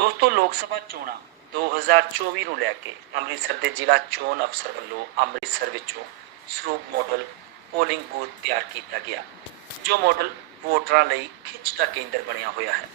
ਦੋਸਤੋ, ਲੋਕ ਸਭਾ ਚੋਣਾਂ 2024 ਨੂੰ ਲੈ ਕੇ ਅੰਮ੍ਰਿਤਸਰ ਦੇ ਜ਼ਿਲ੍ਹਾ ਚੋਣ ਅਫਸਰ ਵੱਲੋਂ ਅੰਮ੍ਰਿਤਸਰ ਵਿੱਚੋਂ ਸਰੂਪ ਮਾਡਲ ਪੋਲਿੰਗ ਬੂਥ ਤਿਆਰ ਕੀਤਾ ਗਿਆ, ਜੋ ਮਾਡਲ ਵੋਟਰਾਂ ਲਈ ਖਿੱਚ ਦਾ ਕੇਂਦਰ ਬਣਿਆ ਹੋਇਆ ਹੈ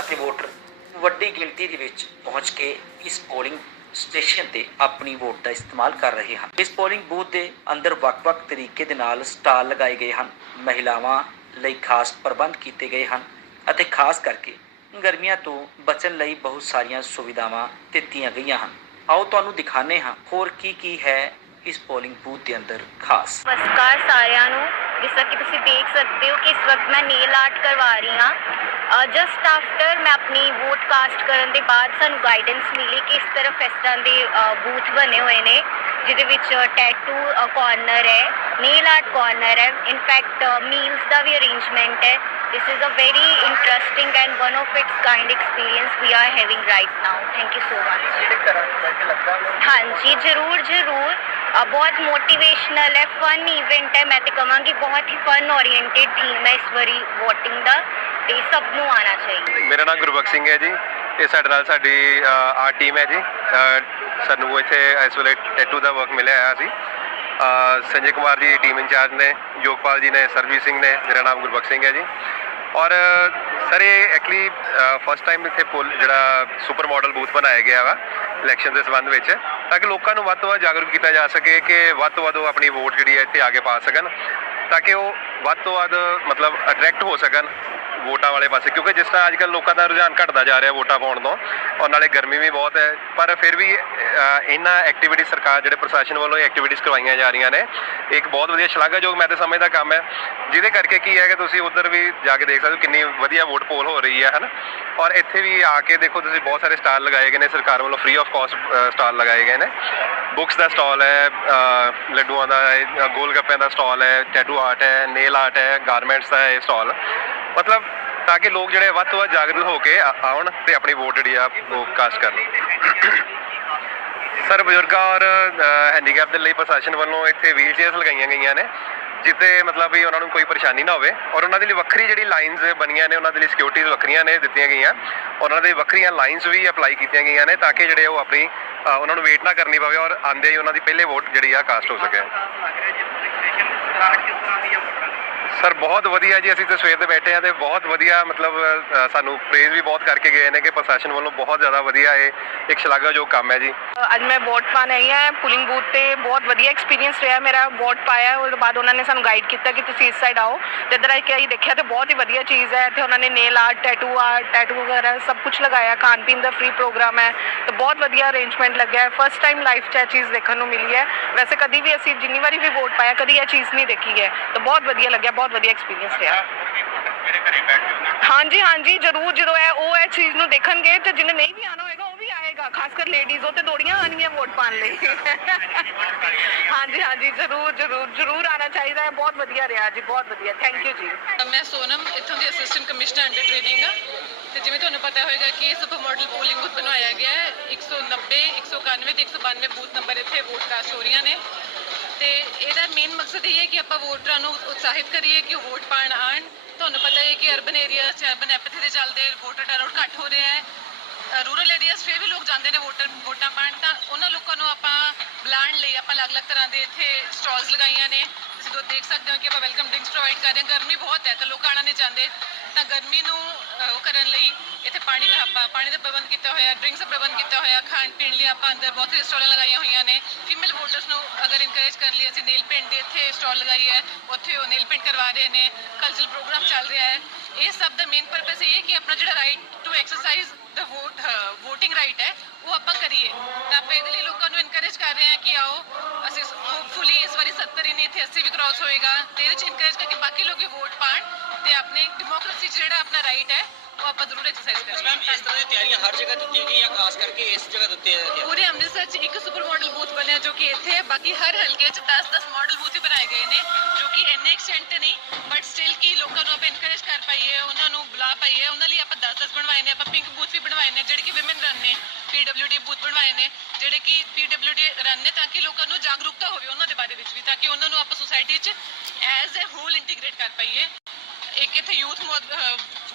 ਅਤੇ ਵੋਟਰ ਵੱਡੀ ਗਿਣਤੀ ਦੇ ਵਿੱਚ ਪਹੁੰਚ ਕੇ ਇਸ ਪੋਲਿੰਗ ਸਟੇਸ਼ਨ ਤੇ ਆਪਣੀ ਵੋਟ ਦਾ ਇਸਤੇਮਾਲ ਕਰ ਰਹੇ ਹਨ। ਇਸ ਪੋਲਿੰਗ ਬੂਥ ਦੇ ਅੰਦਰ ਵੱਖ-ਵੱਖ ਤਰੀਕੇ ਦੇ ਨਾਲ ਸਟਾਲ ਲਗਾਏ ਗਏ ਹਨ, ਮਹਿਲਾਵਾਂ ਲਈ ਖਾਸ ਪ੍ਰਬੰਧ ਕੀਤੇ ਗਏ ਹਨ ਅਤੇ ਖਾਸ ਕਰਕੇ ਗਰਮੀਆਂ ਤੋਂ ਬਚਣ ਲਈ ਬਹੁਤ ਸਾਰੀਆਂ ਸੁਵਿਧਾਵਾਂ ਦਿੱਤੀਆਂ ਗਈਆਂ ਹਨ। ਆਓ ਤੁਹਾਨੂੰ ਦਿਖਾਣੇ ਹਾਂ ਹੋਰ ਕੀ ਕੀ ਹੈ ਇਸ ਪੋਲਿੰਗ ਬੂਥ ਦੇ ਅੰਦਰ ਖਾਸ। ਨਮਸਕਾਰ ਸਾਰਿਆਂ ਨੂੰ। ਜਿਸ ਤਰ੍ਹਾਂ ਕਿ ਤੁਸੀਂ ਦੇਖ ਸਕਦੇ ਹੋ ਕਿ ਇਸ ਵਕਤ ਮੈਂ ਨੇਲ ਆਰਟ ਕਰਵਾ ਰਹੀ ਹਾਂ। ਜਸਟ ਆਫਟਰ ਮੈਂ ਆਪਣੀ ਵੋਟ ਕਾਸਟ ਕਰਨ ਦੇ ਬਾਅਦ ਸਾਨੂੰ ਗਾਈਡੈਂਸ ਮਿਲੀ ਕਿ ਇਸ ਤਰ੍ਹਾਂ ਇਸ ਤਰ੍ਹਾਂ ਦੇ ਬੂਥ ਬਣੇ ਹੋਏ ਨੇ। ਜਿਹਦੇ ਵਿੱਚ ਟੈਟੂ ਕਾਰਨਰ ਹੈ ਨੇਲ ਆਰਟ ਕਾਰਨਰ ਹੈ ਇਨਫੈਕਟ ਮੀਲਸ ਦਾ ਵੀ ਅਰੇਂਜਮੈਂਟ ਹੈ। This is a very interesting and one of its kind experience we are having right now. Thank you so much. ਹਾਂਜੀ ਜ਼ਰੂਰ ਜ਼ਰੂਰ। ਬਹੁਤ ਮੋਟੀਵੇਸ਼ਨਲ ਹੈ ਫਨ ਇਵੈਂਟ ਹੈ। ਮੈਂ ਤੇ ਕਹਾਂਗੀ ਬਹੁਤ ਹੀ ਫਨ ਓਰੀਐਂਟਡ ਥੀਮ ਹੈ ਇਸ ਵਾਰੀ VOTING ਦਾ। ਤੇ ਸਭ ਨੂੰ ਆਣਾ ਚਾਹੀਦਾ। ਮੇਰਾ ਨਾਮ ਗੁਰਬਖਸ਼ ਸਿੰਘ ਹੈ ਜੀ। ਇਹ ਸਾਡੇ ਨਾਲ ਸਾਡੀ ਆਰਟ ਟੀਮ ਹੈ ਜੀ। ਸਾਨੂੰ ਇੱਥੇ ਇਸ ਵੇਲੇ ਟੈਟੂ ਦਾ ਵਰਕ ਮਿਲਿਆ ਹੋਇਆ ਸੀ ਸੰਜੇ ਕੁਮਾਰ ਜੀ ਟੀਮ ਇੰਚਾਰਜ ਨੇ ਯੋਗਪਾਲ ਜੀ ਨੇ, ਸਰਬਜੀਤ ਸਿੰਘ ਨੇ, ਮੇਰਾ ਨਾਮ ਗੁਰਬਖਸ਼ ਸਿੰਘ ਹੈ ਜੀ। ਔਰ, ਸਰ, ਇਹ ਐਕਚੁਅਲੀ ਫਸਟ ਟਾਈਮ ਇੱਥੇ ਪੁਲ ਜਿਹੜਾ ਸੁਪਰ ਮਾਡਲ ਬੂਥ ਬਣਾਇਆ ਗਿਆ ਵਾ ਇਲੈਕਸ਼ਨ ਦੇ ਸੰਬੰਧ ਵਿੱਚ, ਤਾਂ ਕਿ ਲੋਕਾਂ ਨੂੰ ਵੱਧ ਤੋਂ ਵੱਧ ਜਾਗਰੂਕ ਕੀਤਾ ਜਾ ਸਕੇ ਕਿ ਵੱਧ ਤੋਂ ਵੱਧ ਉਹ ਆਪਣੀ ਵੋਟ ਜਿਹੜੀ ਹੈ ਇੱਥੇ ਆ ਕੇ ਪਾ ਸਕਣ, ਤਾਂ ਕਿ ਉਹ ਵੱਧ ਤੋਂ ਵੱਧ ਮਤਲਬ ਅਟਰੈਕਟ ਹੋ ਸਕਣ। ਵੋਟਾਂ ਵਾਲੇ ਪਾਸੇ, ਕਿਉਂਕਿ ਜਿਸ ਤਰ੍ਹਾਂ ਅੱਜਕੱਲ ਲੋਕਾਂ ਦਾ ਰੁਝਾਨ ਘਟਦਾ ਜਾ ਰਿਹਾ ਵੋਟਾਂ ਪਾਉਣ ਤੋਂ, ਔਰ ਨਾਲੇ ਗਰਮੀ ਵੀ ਬਹੁਤ ਹੈ, ਪਰ ਫਿਰ ਵੀ ਇਹਨਾਂ ਐਕਟੀਵਿਟੀ ਸਰਕਾਰ, ਜਿਹੜੇ ਪ੍ਰਸ਼ਾਸਨ ਵੱਲੋਂ ਇਹ ਐਕਟੀਵਿਟੀਜ਼ ਕਰਵਾਈਆਂ ਜਾ ਰਹੀਆਂ ਨੇ, ਇਹ ਇੱਕ ਬਹੁਤ ਵਧੀਆ ਸ਼ਲਾਘਾਯੋਗ ਮੈਂ ਤਾਂ ਸਮਝਦਾ ਕੰਮ ਹੈ, ਜਿਹਦੇ ਕਰਕੇ ਕੀ ਹੈ ਕਿ ਤੁਸੀਂ ਉਧਰ ਵੀ ਜਾ ਕੇ ਦੇਖ ਸਕਦੇ ਹੋ ਕਿੰਨੀ ਵਧੀਆ ਵੋਟ ਪੋਲ ਹੋ ਰਹੀ ਹੈ, ਹਨ? ਔਰ ਇੱਥੇ ਵੀ ਆ ਕੇ ਦੇਖੋ, ਤੁਸੀਂ ਬਹੁਤ ਸਾਰੇ ਸਟਾਲ ਲਗਾਏ ਗਏ ਨੇ, ਸਰਕਾਰ ਵੱਲੋਂ ਫ੍ਰੀ ਆਫ ਕਾਸਟ ਸਟਾਲ ਲਗਾਏ ਗਏ ਨੇ। ਬੁੱਕਸ ਦਾ ਸਟਾਲ ਹੈ ਲੱਡੂਆਂ ਦਾ, ਗੋਲ ਗੱਪਿਆਂ ਦਾ ਸਟਾਲ ਹੈ ਟੈਟੂ ਆਰਟ ਹੈ ਨੇਲ ਆਰਟ ਹੈ ਗਾਰਮੈਂਟਸ ਦਾ ਇਹ ਸਟਾਲ। ਮਤਲਬ ਤਾਂ ਕਿ ਲੋਕ ਜਿਹੜੇ ਵੱਧ ਤੋਂ ਵੱਧ ਜਾਗਰੂਕ ਹੋ ਕੇ ਆ- ਆਉਣ ਤੇ ਆਪਣੀ ਵੋਟ ਜਿਹੜੀ ਆ ਉਹ ਕਾਸਟ ਕਰਨ। ਸਰ ਬਜ਼ੁਰਗਾਂ ਔਰ ਹੈਂਡੀਕੈਪ ਦੇ ਲਈ ਪ੍ਰਸ਼ਾਸਨ ਵੱਲੋਂ ਇੱਥੇ ਵੀਲ ਚੇਅਰਸ ਲਗਾਈਆਂ ਗਈਆਂ ਨੇ ਜਿੱਤੇ ਮਤਲਬ ਵੀ ਉਹਨਾਂ ਨੂੰ ਕੋਈ ਪਰੇਸ਼ਾਨੀ ਨਾ ਹੋਵੇ ਔਰ ਉਹਨਾਂ ਦੇ ਲਈ ਵੱਖਰੀ ਜਿਹੜੀ ਲਾਈਨਸ ਬਣੀਆਂ ਨੇ ਉਹਨਾਂ ਦੇ ਲਈ ਸਿਕਿਉਰਿਟੀਜ਼ ਵੱਖਰੀਆਂ ਨੇ ਦਿੱਤੀਆਂ ਗਈਆਂ। ਔਰ ਉਹਨਾਂ ਦੇ ਵੱਖਰੀਆਂ ਲਾਈਨਸ ਵੀ ਅਪਲਾਈ ਕੀਤੀਆਂ ਗਈਆਂ ਨੇ ਤਾਂ ਕਿ ਜਿਹੜੇ ਉਹ ਆਪਣੀ ਅ, ਉਹਨਾਂ ਨੂੰ ਵੇਟ ਨਾ ਕਰਨੀ ਪਵੇ ਔਰ ਆਂਦੇ ਹੀ ਉਹਨਾਂ ਦੀ ਪਹਿਲੇ ਵੋਟ ਜਿਹੜੀ ਆ ਕਾਸਟ ਹੋ ਸਕੇ। ਸਰ ਬਹੁਤ ਵਧੀਆ ਜੀ ਅਸੀਂ ਤਾਂ ਸਵੇਰ ਦੇ ਬੈਠੇ ਆ ਤੇ ਬਹੁਤ ਵਧੀਆ ਮਤਲਬ ਅ, ਸਾਨੂੰ ਪ੍ਰੇਜ਼ ਵੀ ਬਹੁਤ ਕਰਕੇ ਗਏ ਨੇ ਕਿ ਪ੍ਰਸ਼ਾਸਨ ਵੱਲੋਂ ਬਹੁਤ ਜ਼ਿਆਦਾ ਵਧੀਆ ਇਹ ਇੱਕ ਸ਼ਲਾਘਾਯੋਗ ਕੰਮ ਹੈ ਜੀ। ਅੱਜ ਮੈਂ ਵੋਟ ਪਾਣ ਆਈ ਹਾਂ ਪੁਲਿੰਗ ਬੂਥ ਤੇ ਬਹੁਤ ਵਧੀਆ ਐਕਸਪੀਰੀਅੰਸ ਰਿਹਾ ਮੇਰਾ ਵੋਟ ਪਾਇਆ ਉਸ ਤੋਂ ਬਾਅਦ ਉਹਨਾਂ ਨੇ ਸਾਨੂੰ ਗਾਈਡ ਕੀਤਾ ਕਿ ਤੁਸੀਂ ਇਸ ਸਾਈਡ ਆਓ ਤੇ ਇੱਧਰ ਆ ਕੇ ਆਈ ਦੇਖਿਆ ਤੇ ਬਹੁਤ ਹੀ ਵਧੀਆ ਚੀਜ਼ ਹੈ ਇੱਥੇ ਉਹਨਾਂ ਨੇ nail art tattoo art tattoo ਵਗੈਰਾ ਸਭ ਕੁਝ ਲਗਾਇਆ ਖਾਣ ਪੀਣ ਦਾ ਫ੍ਰੀ ਪ੍ਰੋਗਰਾਮ ਹੈ ਤੇ ਬਹੁਤ ਵਧੀਆ ਅਰੇਂਜਮੈਂਟ ਲੱਗਿਆ ਹੈ। ਫਸਟ ਟਾਈਮ ਲਾਈਫ 'ਚ ਇਹ ਚੀਜ਼ ਦੇਖਣ ਨੂੰ ਮਿਲੀ ਹੈ। ਵੈਸੇ ਕਦੀ ਵੀ ਅਸੀਂ ਜਿੰਨੀ ਵਾਰੀ ਵੀ ਵੋਟ ਪਾਇਆ ਕਦੀ ਇਹ ਚੀਜ਼ ਨਹੀਂ ਦੇਖੀ ਹੈ ਤੇ ਬਹੁਤ ਵਧੀਆ ਲੱਗਿਆ ਬਹੁਤ ਵਧੀਆ ਐਕਸਪੀਰੀਅੰਸ ਰਿਹਾ। ਹਾਂਜੀ ਹਾਂਜੀ ਜ਼ਰੂਰ ਜਦੋਂ ਇਹ ਉਹ ਇਹ ਚੀਜ਼ ਨੂੰ ਦੇਖਣਗੇ ਤੇ ਜਿਹਨੇ ਨਹੀਂ ਵੀ ਆਣਾ ਹੋਏਗਾ ਉਹ ਵੀ ਆਏਗਾ। ਖਾਸ ਕਰ ਲੇਡੀਜ਼ ਉਹ ਤੇ ਦੌੜੀਆਂ ਆਣਗੀਆਂ ਵੋਟ ਪਾਣ ਲਈ। ਹਾਂਜੀ ਹਾਂਜੀ ਜ਼ਰੂਰ ਜ਼ਰੂਰ ਜ਼ਰੂਰ ਆਣਾ ਚਾਹੀਦਾ ਹੈ। ਬਹੁਤ ਵਧੀਆ ਰਿਹਾ ਜੀ ਬਹੁਤ ਵਧੀਆ। ਥੈਂਕ ਯੂ ਜੀ। ਮੈਂ ਸੋਨਮ ਇੱਥੋਂ ਦੀ ਅਸਿਸਟੈਂਟ ਕਮਿਸ਼ਨਰ ਅੰਡਰ ਟ੍ਰੇਨਿੰਗ ਆ। ਤੇ ਜਿਵੇਂ ਤੁਹਾਨੂੰ ਪਤਾ ਹੋਵੇਗਾ ਕਿ ਇਹ ਸੁਪਰ ਮਾਡਲ ਪੋਲਿੰਗ ਬੂਥ ਬਣਵਾਇਆ ਗਿਆ ਹੈ। 190 191 ਤੇ 192 ਬੂਥ ਨੰਬਰ ਇੱਥੇ ਵੋਟ ਕਾਸਟ ਹੋ ਰਹੀਆਂ ਨੇ। ਤੇ ਇਹਦਾ ਮੇਨ ਮਕਸਦ ਇਹ ਹੈ ਕਿ ਆਪਾਂ ਵੋਟਰਾਂ ਨੂੰ ਉਤਸ਼ਾਹਿਤ ਕਰੀਏ ਕਿ ਉਹ ਵੋਟ ਪਾਣ ਆਣ ਤੁਹਾਨੂੰ ਪਤਾ ਹੈ ਕਿ ਅਰਬਨ ਏਰੀਆ 'ਚ ਅਰਬਨ ਐਪਥੀ ਦੇ ਚੱਲਦੇ ਵੋਟਰ ਟਰਆਊਟ ਘੱਟ ਹੋ ਰਿਹਾ ਹੈ। ਰੂਰਲ ਏਰੀਆਸ ਫਿਰ ਵੀ ਲੋਕ ਜਾਂਦੇ ਨੇ ਵੋਟਰ ਵੋਟਾਂ ਪਾਣ ਤਾਂ ਉਹਨਾਂ ਲੋਕਾਂ ਨੂੰ ਆਪਾਂ ਬੁਲਾਉਣ ਲਈ ਆਪਾਂ ਅਲੱਗ-ਅਲੱਗ ਤਰ੍ਹਾਂ ਦੇ ਇੱਥੇ ਸਟਾਲਸ ਲਗਾਈਆਂ ਨੇ। ਤੁਸੀਂ ਦੋ ਦੇਖ ਸਕਦੇ ਹੋ ਕਿ ਆਪਾਂ ਵੈਲਕਮ ਡਰਿੰਕਸ ਪ੍ਰੋਵਾਈਡ ਕਰ ਰਹੇ ਹਾਂ। ਗਰਮੀ ਬਹੁਤ ਹੈ ਤਾਂ ਲੋਕ ਆਣਾ ਨਹੀਂ ਚਾਹੁੰਦੇ। ਤਾਂ ਗਰਮੀ ਨੂੰ ਉਹ ਕਰਨ ਲਈ ਇੱਥੇ ਪਾਣੀ ਦਾ ਆਪਾਂ ਪਾਣੀ ਦਾ ਪ੍ਰਬੰਧ ਕੀਤਾ ਹੋਇਆ ਡਰਿੰਕਸ ਦਾ ਪ੍ਰਬੰਧ ਕੀਤਾ ਹੋਇਆ, ਖਾਣ ਪੀਣ ਲਈ ਆਪਾਂ ਅੰਦਰ ਬਹੁਤ ਸਾਰੇ ਸਟਾਲਾਂ ਲਗਾਈਆਂ ਹੋਈਆਂ ਨੇ। ਫੀਮੇਲ ਵੋਟਰਸ ਨੂੰ ਅਗਰ ਇਨਕਰੇਜ ਕਰਨ ਲਈ ਅਸੀਂ ਨੇਲ ਪੇਂਟ ਦੇ ਇੱਥੇ ਸਟਾਲ ਲਗਾਈ ਹੈ, ਉੱਥੇ ਉਹ ਨੇਲ ਪੇਂਟ ਕਰਵਾ ਰਹੇ ਨੇ ਕਲਚਰਲ ਪ੍ਰੋਗਰਾਮ ਚੱਲ ਰਿਹਾ ਹੈ। ਇਹ ਸਭ ਦਾ ਮੇਨ ਪਰਪਸ ਇਹ ਹੈ ਕਿ ਆਪਣਾ ਜਿਹੜਾ ਰਾਈਟ ਟੂ ਐਕਸਰਸਾਈਜ਼ ਦਾ ਵੋਟ VOTING ਰਾਈਟ ਹੈ ਉਹ ਆਪਾਂ ਕਰੀਏ ਤਾਂ ਆਪਾਂ ਇਹਦੇ ਲਈ ਲੋਕਾਂ ਨੂੰ ਇਨਕਰੇਜ ਕਰ ਰਹੇ ਹਾਂ ਕਿ ਆਓ ਅਸੀਂ ਹੋਪਫੁਲੀ ਇਸ ਵਾਰੀ 70 ਹੀ ਨਹੀਂ ਇੱਥੇ 80 ਵੀ ਕ੍ਰਾਸ ਹੋਏਗਾ ਤੇ ਇਹਦੇ ਚ ਇਨਕਰੇਜ ਕਰਕੇ ਬਾਕੀ ਲੋਕ ਵੀ ਵੋਟ ਪਾਣ ਤੇ ਆਪਣੇ ਡੈਮੋਕ੍ਰੇਸੀ 'ਚ ਜਿਹੜਾ ਆਪਣਾ ਰਾਈਟ ਹੈ ਉਹ ਆਪਾਂ ਜ਼ਰੂਰ ਐਕਸਰਸਾਈਜ਼ ਕਰੀਏ ਮੈਮ ਇਸ ਤਰ੍ਹਾਂ ਦੀ ਤਿਆਰੀਆਂ ਹਰ ਜਗ੍ਹਾ ਦਿੱਤੀਆਂ ਗਈਆਂ ਖਾਸ ਕਰਕੇ ਇਸ ਜਗ੍ਹਾ ਦਿੱਤੇ ਜਾਂਦੇ ਪੂਰੇ ਅੰਮ੍ਰਿਤਸਰ 'ਚ ਇੱਕ ਸੁਪਰ ਮਾਡਲ ਬੂਥ ਬਣਿਆ ਜੋ ਕਿ ਇੱਥੇ ਹੈ ਬਾਕੀ ਹਰ ਹਲਕੇ 'ਚ 10-10 ਮਾਡਲ ਬੂਥ ਹੀ ਬਣਾਏ ਗਏ ਨੇ ਜੋ ਕਿ ਇੰਨੇ ਐਕਸਟੈਂਟ ਤੇ ਨਹੀਂ ਬਟ ਸਟਿਲ ਕੀ ਲੋਕਾਂ ਨੂੰ ਆਪਾਂ ਇਨਕਰੇਜ ਕਰ ਪਾਈਏ ਉਹਨਾਂ ਨੂੰ ਬੁਲਾ ਪਾਈਏ ਉਹਨਾਂ ਲਈ ਆਪਾਂ 10-10 ਬਣਵਾਏ ਨੇ ਆਪਾਂ ਪਿੰਕ ਬੂਥ ਵੀ ਬਣਵਾਏ ਨੇ ਜਿਹੜੇ ਕਿ ਔਮਨ ਰਨ ਨੇ ਪੀਡਬਲਯੂਡੀ ਬੂਥ ਬਣਵਾਏ ਨੇ ਜਿਹੜੇ ਕਿ ਪੀਡਬਲਯੂਡੀ ਰਨ ਨੇ ਤਾਂ ਕਿ ਲੋਕਾਂ ਨੂੰ ਜਾਗਰੂਕਤਾ ਹੋਵੇ ਉਹਨਾਂ ਦੇ ਬਾਰੇ ਵਿੱਚ ਵੀ ਤਾਂ ਕਿ ਉਹਨਾਂ ਨੂੰ ਆਪਾਂ ਸੋਸਾਇਟੀ 'ਚ ਐਜ਼ ਅ ਹੋਲ ਇੰਟੀਗ੍ਰੇਟ ਕਰ ਪਾਈਏ। ਇੱਕ ਇੱਥੇ ਯੂਥ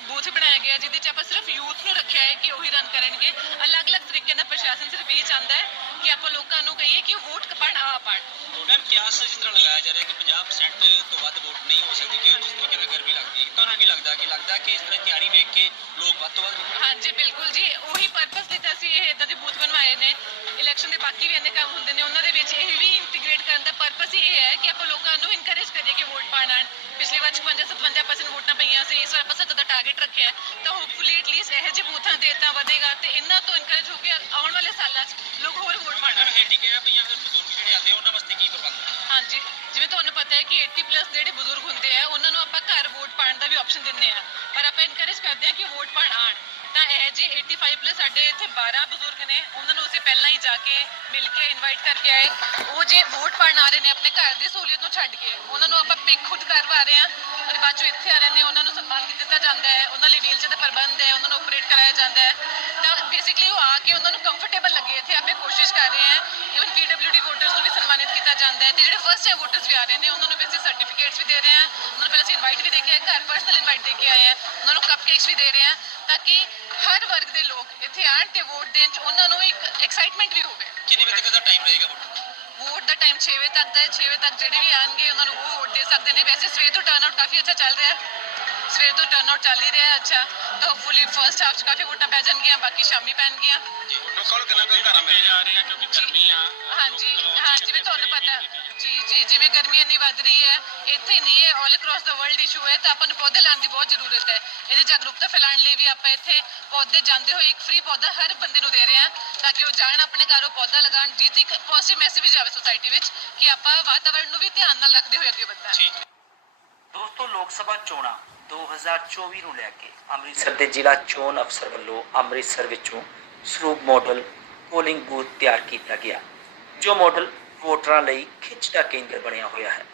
ਬੂਥ ਬਣਾਇਆ ਗਿਆ ਜਿਹਦੇ 'ਚ ਆਪਾਂ ਸਿਰਫ ਯੂਥ ਨੂੰ ਰੱਖਿਆ ਹੈ ਕਿ ਉਹੀ ਰਨ ਕਰਨਗੇ। ਅਲੱਗ-ਅਲੱਗ ਤਰੀਕੇ ਨਾਲ ਪ੍ਰਸ਼ਾਸਨ ਸਿਰਫ ਇਹ ਚਾਹੁੰਦਾ ਹੈ ਕਿ ਆਪਾਂ ਲੋਕਾਂ ਨੂੰ ਕਹੀਏ ਕਿ ਉਹ ਵੋਟ ਪਾਣ ਆ ਪਾਣ। ਮੈਮ ਕਿਆਸ ਜਿਸ ਤਰ੍ਹਾਂ ਲਗਾਇਆ ਜਾ ਰਿਹਾ ਕਿ 50% ਤੋਂ ਵੱਧ ਵੋਟ ਨਹੀਂ ਹੋ ਸਕਦੀ ਕਿ ਜਿਸ ਤਰੀਕੇ ਨਾਲ ਗਰਮੀ ਲੱਗਦੀ ਹੈ। ਤੁਹਾਨੂੰ ਕੀ ਲੱਗਦਾ ਕਿ ਲੱਗਦਾ ਕਿ ਇਸ ਤਰ੍ਹਾਂ ਤਿਆਰੀ ਵੇਖ ਕੇ ਲੋਕ ਵੱਧ ਤੋਂ ਵੱਧ ਹਾਂਜੀ ਬਿਲਕੁਲ ਜੀ ਉਹੀ ਅਸੀਂ ਇਹ ਇਦਾਂ ਦੇ ਬੂਥ ਬਣਵਾਏ ਨੇ ਇਲੈਕਸ਼ਨ ਦੇ ਬਾਕੀ ਵੀ ਇੰਨੇ ਕੰਮ ਹੁੰਦੇ ਨੇ ਉਹਨਾਂ ਦੇ ਵਿੱਚ ਇਹ ਵੀ ਇੰਟੀਗ੍ਰੇਟ ਕਰਨ ਦਾ ਪਰਪਸ ਹੀ ਇਹ ਹੈ ਕਿ ਆਪਾਂ ਲੋਕਾਂ ਨੂੰ ਇਨਕਰੇਜ ਕਰੀਏ ਕਿ ਵੋਟ ਪਾਣ ਆਉਣ। ਪਿਛਲੀ ਵਾਰ 55-57% ਵੋਟਾਂ ਪਈਆਂ ਸੀ ਇਸ ਵਾਰ ਆਪਾਂ 70 ਦਾ ਟਾਰਗੇਟ ਰੱਖਿਆ ਹੈ। ਤਾਂ ਹੋਪਫੁਲੀ ਐਟਲੀਸਟ ਇਹੋ ਜਿਹੇ ਬੂਥਾਂ ਤੇ ਇਦਾਂ ਵਧੇਗਾ ਤੇ ਇਹਨਾਂ ਤੋਂ ਇਨਕਰੇਜ ਹੋ ਕੇ ਆਉਣ ਵਾਲੇ ਸਾਲਾਂ 'ਚ ਲੋਕ ਹੋਰ ਵੋਟ ਪਾਣ ਹੈਂਡੀਕੈਪ ਜਾਂ ਫਿਰ ਬਜ਼ੁਰਗ ਜਿਹੜੇ ਆਉਂਦੇ ਉਹਨਾਂ ਵਾਸਤੇ ਕੀ ਪ੍ਰਬੰਧ ਹੈ ਹਾਂਜੀ ਜਿਵੇਂ ਤੁਹਾਨੂੰ ਪਤਾ ਹੈ ਕਿ 80 ਪਲੱਸ ਜਿਹੜੇ ਬਜ਼ੁਰਗ ਹੁੰਦੇ ਆ ਉਹਨਾਂ ਨੂੰ ਆਪਾਂ ਘਰ ਵੋਟ ਪਾਣ ਦਾ ਵੀ ਆਪਸ਼ਨ ਦਿੰਨੇ ਆ ਪਰ ਆਪਾਂ ਇਨਕਰੇਜ ਕਰਦੇ ਆ ਕਿ ਵੋਟ ਪਾਣ ਆਣ ਤਾਂ ਇਹ ਜੇ 85 ਪਲੱਸ ਸਾਡੇ ਇੱਥੇ 12 ਬਜ਼ੁਰਗ ਨੇ, ਉਹਨਾਂ ਨੂੰ ਅਸੀਂ ਪਹਿਲਾਂ ਹੀ ਜਾ ਕੇ ਮਿਲ ਕੇ ਇਨਵਾਈਟ ਕਰਕੇ ਆਏ। ਉਹ ਜੇ ਵੋਟ ਪਾਣ ਆ ਰਹੇ ਨੇ, ਆਪਣੇ ਘਰ ਦੀ ਸਹੂਲੀਅਤ ਨੂੰ ਛੱਡ ਕੇ। ਉਹਨਾਂ ਨੂੰ ਆਪਾਂ ਪਿਕ ਖੁਦ ਕਰਵਾ ਰਹੇ ਆ ਔਰ ਬਾਅਦ ਚੋਂ ਇੱਥੇ ਆ ਰਹੇ ਨੇ, ਉਹਨਾਂ ਨੂੰ ਸਨਮਾਨ ਦਿੱਤਾ ਜਾਂਦਾ ਹੈ। ਉਹਨਾਂ ਲਈ ਵੀਲਚੇਅਰ ਦਾ ਪ੍ਰਬੰਧ ਹੈ, ਉਹਨਾਂ ਨੂੰ ਆਪਰੇਟ ਕਰਾਇਆ ਜਾਂਦਾ ਹੈ। ਤਾਂ ਬੇਸਿਕਲੀ ਉਹ ਆ ਕੇ ਉਹਨਾਂ ਨੂੰ ਕੰਫਰਟੇਬਲ ਲੱਗੇ ਇੱਥੇ, ਆਪੇ ਕੋਸ਼ਿਸ਼ ਕਰ ਰਹੇ ਆ ਇਵਨ ਪੀਡਬਲਯੂਡੀ ਵੋਟਰਸ ਨੂੰ ਵੀ ਸਨਮਾਨਿਤ ਕੀਤਾ ਜਾਂਦਾ ਹੈ। ਤੇ ਜਿਹੜੇ ਫਸਟ ਟਾਈਮ ਵੋਟਰਸ ਵੀ ਆ ਰਹੇ ਨੇ, ਉਹਨਾਂ ਨੂੰ ਵੀ ਅਸੀਂ ਸਰਟੀਫਿਕੇਟਸ ਵੀ ਦੇ ਰਹੇ ਹਾਂ। ਉਹਨਾਂ ਨੂੰ ਪਹਿਲਾਂ ਅਸੀਂ ਇਨਵਾਈਟ ਵੀ ਦੇ ਕੇ ਆਏ, ਘਰ ਪਰਸਨਲ ਇਨਵਾਈਟ ਦੇ ਕੇ ਆਏ ਹਾਂ। ਉਹਨਾਂ ਨੂੰ ਕੱਪ ਕੇਕਸ ਵੀ ਦੇ ਰਹੇ ਹਾਂ। ਤਾਂ ਕਿ ਹਰ ਵਰਗ ਦੇ ਲੋਕ ਇੱਥੇ ਆਣ ਤੇ ਵੋਟ ਦੇਣ ਚ ਉਹਨਾਂ ਨੂੰ ਇੱਕ ਐਕਸਾਈਟਮੈਂਟ ਵੀ ਹੋਵੇ। ਕਿੰਨੇ ਵਜੇ ਤੱਕ ਦਾ ਟਾਈਮ ਰਹੇਗਾ ਵੋਟ ਵੋਟ ਦਾ ਟਾਈਮ 6 ਵਜੇ ਤੱਕ ਦਾ ਹੈ 6 ਵਜੇ ਤੱਕ ਜਿਹੜੇ ਵੀ ਆਣਗੇ ਉਹਨਾਂ ਨੂੰ ਉਹ ਵੋਟ ਦੇ ਸਕਦੇ ਨੇ। ਵੈਸੇ ਸਵੇਰ ਤੋਂ ਟਰਨਆਊਟ ਕਾਫੀ ਅੱਛਾ ਚੱਲ ਰਿਹਾ ਹੈ। ਸਵੇਰ ਤੋਂ ਟਰਨਆਊਟ ਚੱਲ ਹੀ ਰਿਹਾ ਹੈ ਅੱਛਾ। ਤਾਂ ਹੋਪਫੁਲੀ ਫਰਸਟ ਹਾਫ 'ਚ ਕਾਫੀ ਵੋਟਾਂ ਪੈ ਜਾਣਗੀਆਂ ਬਾਕੀ ਸ਼ਾਮੀ ਪੈਣਗੀਆਂ। ਜੀ ਲੋਕਾਂ ਨੂੰ ਕਿੰਨਾ ਕੁ ਘਰਾਂ ਮਿਲ ਜਾ ਰਹੀ? ਹੈ ਕਿਉਂਕਿ ਗਰਮੀ ਆ ਹਾਂਜੀ ਹਾਂ ਜਿਵੇਂ ਤੁਹਾਨੂੰ ਪਤਾ ਜੀ ਜੀ, ਜਿਵੇਂ ਗਰਮੀ ਇੰਨੀ ਵੱਧ ਰਹੀ ਹੈ, ਇੱਥੇ ਨਹੀਂ ਇਹ all across the world issue ਹੈ, ਤਾਂ ਆਪਾਂ ਨੂੰ ਪੌਦੇ ਲਾਉਣ ਦੀ ਬਹੁਤ ਜ਼ਰੂਰਤ ਹੈ। ਇਹਦੀ ਜਾਗਰੂਕਤਾ ਫੈਲਾਉਣ ਲਈ ਵੀ ਆਪਾਂ ਇੱਥੇ ਪੌਦੇ ਜਾਂਦੇ ਹੋਏ ਇੱਕ ਫ੍ਰੀ ਪੌਦਾ ਹਰ ਬੰਦੇ ਨੂੰ ਦੇ ਰਹੇ ਹਾਂ, ਤਾਂ ਕਿ ਉਹ ਜਾਣ, ਆਪਣੇ ਘਰੋਂ ਪੌਦਾ ਲਗਾਉਣ ਜਿਸ ਇੱਕ ਪੋਜ਼ਿਟਿਵ ਮੈਸੇਜ ਜਾਵੇ ਸੋਸਾਇਟੀ ਵਿੱਚ, ਕਿ ਆਪਾਂ ਵਾਤਾਵਰਣ ਨੂੰ ਵੀ ਧਿਆਨ ਨਾਲ ਰੱਖਦੇ ਹੋਏ ਅੱਗੇ ਵਧਣਾ। ਠੀਕ ਦੋਸਤੋ, ਲੋਕ ਸਭਾ ਚੋਣਾਂ 2024 ਨੂੰ ਲੈ ਕੇ ਅੰਮ੍ਰਿਤਸਰ ਦੇ ਜ਼ਿਲ੍ਹਾ ਚੋਣ ਅਫਸਰ ਵੱਲੋਂ ਅੰਮ੍ਰਿਤਸਰ ਵਿੱਚੋਂ ਸਰੂਪ ਮਾਡਲ ਪੋਲਿੰਗ ਬੂਥ ਤਿਆਰ ਕੀਤਾ ਗਿਆ। ਜੋ ਮਾਡਲ ਵੋਟਰਾਂ ਲਈ ਖਿੱਚ ਦਾ ਕੇਂਦਰ ਬਣਿਆ ਹੋਇਆ ਹੈ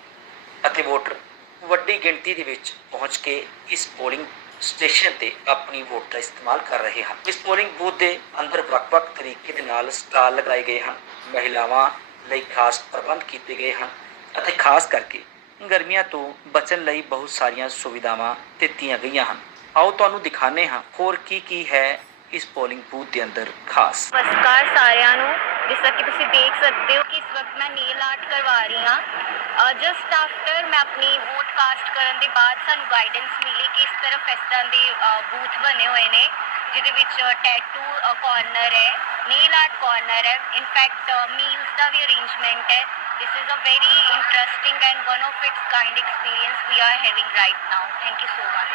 ਅਤੇ ਵੋਟਰ ਵੱਡੀ ਗਿਣਤੀ ਦੇ ਵਿੱਚ ਪਹੁੰਚ ਕੇ ਇਸ ਪੋਲਿੰਗ ਸਟੇਸ਼ਨ ਤੇ ਆਪਣੀ ਵੋਟ ਦਾ ਇਸਤੇਮਾਲ ਕਰ ਰਹੇ ਹਨ। ਇਸ ਪੋਲਿੰਗ ਬੂਥ ਦੇ ਅੰਦਰ ਵੱਖ-ਵੱਖ ਤਰੀਕੇ ਦੇ ਨਾਲ ਸਟਾਲ ਲਗਾਏ ਗਏ ਹਨ। ਮਹਿਲਾਵਾਂ ਲਈ ਖਾਸ ਪ੍ਰਬੰਧ ਕੀਤੇ ਗਏ ਹਨ ਅਤੇ ਖਾਸ ਕਰਕੇ ਗਰਮੀਆਂ ਤੋਂ ਬਚਣ ਲਈ ਬਹੁਤ ਸਾਰੀਆਂ ਸੁਵਿਧਾਵਾਂ ਦਿੱਤੀਆਂ ਗਈਆਂ ਹਨ। ਆਓ ਤੁਹਾਨੂੰ ਦਿਖਾਣੇ ਹਾਂ ਹੋਰ ਕੀ ਕੀ ਹੈ ਇਸ ਪੋਲਿੰਗ ਬੂਥ ਦੇ ਅੰਦਰ ਖਾਸ। ਨਮਸਕਾਰ ਸਾਰਿਆਂ ਨੂੰ। ਜਿਸ ਤਰ੍ਹਾਂ ਕਿ ਤੁਸੀਂ ਦੇਖ ਸਕਦੇ ਹੋ ਕਿ ਇਸ ਵਕਤ ਮੈਂ ਨੇਲ ਆਰਟ ਕਰਵਾ ਰਹੀ ਹਾਂ। ਜਸਟ ਆਫਟਰ ਮੈਂ ਆਪਣੀ ਵੋਟ ਕਾਸਟ ਕਰਨ ਦੇ ਬਾਅਦ ਸਾਨੂੰ ਗਾਈਡੈਂਸ ਮਿਲੀ ਕਿ ਇਸ ਤਰ੍ਹਾਂ ਇਸ ਤਰ੍ਹਾਂ ਦੇ ਬੂਥ ਬਣੇ ਹੋਏ ਨੇ, ਜਿਹਦੇ ਵਿੱਚ ਟੈਟੂ ਕਾਰਨਰ ਹੈ ਨੇਲ ਆਰਟ ਕਾਰਨਰ ਹੈ। ਇਨਫੈਕਟ ਮੀਲਸ ਦਾ ਵੀ ਅਰੇਂਜਮੈਂਟ ਹੈ। This is a very interesting and one of its kind experience we are having right now. Thank you so much.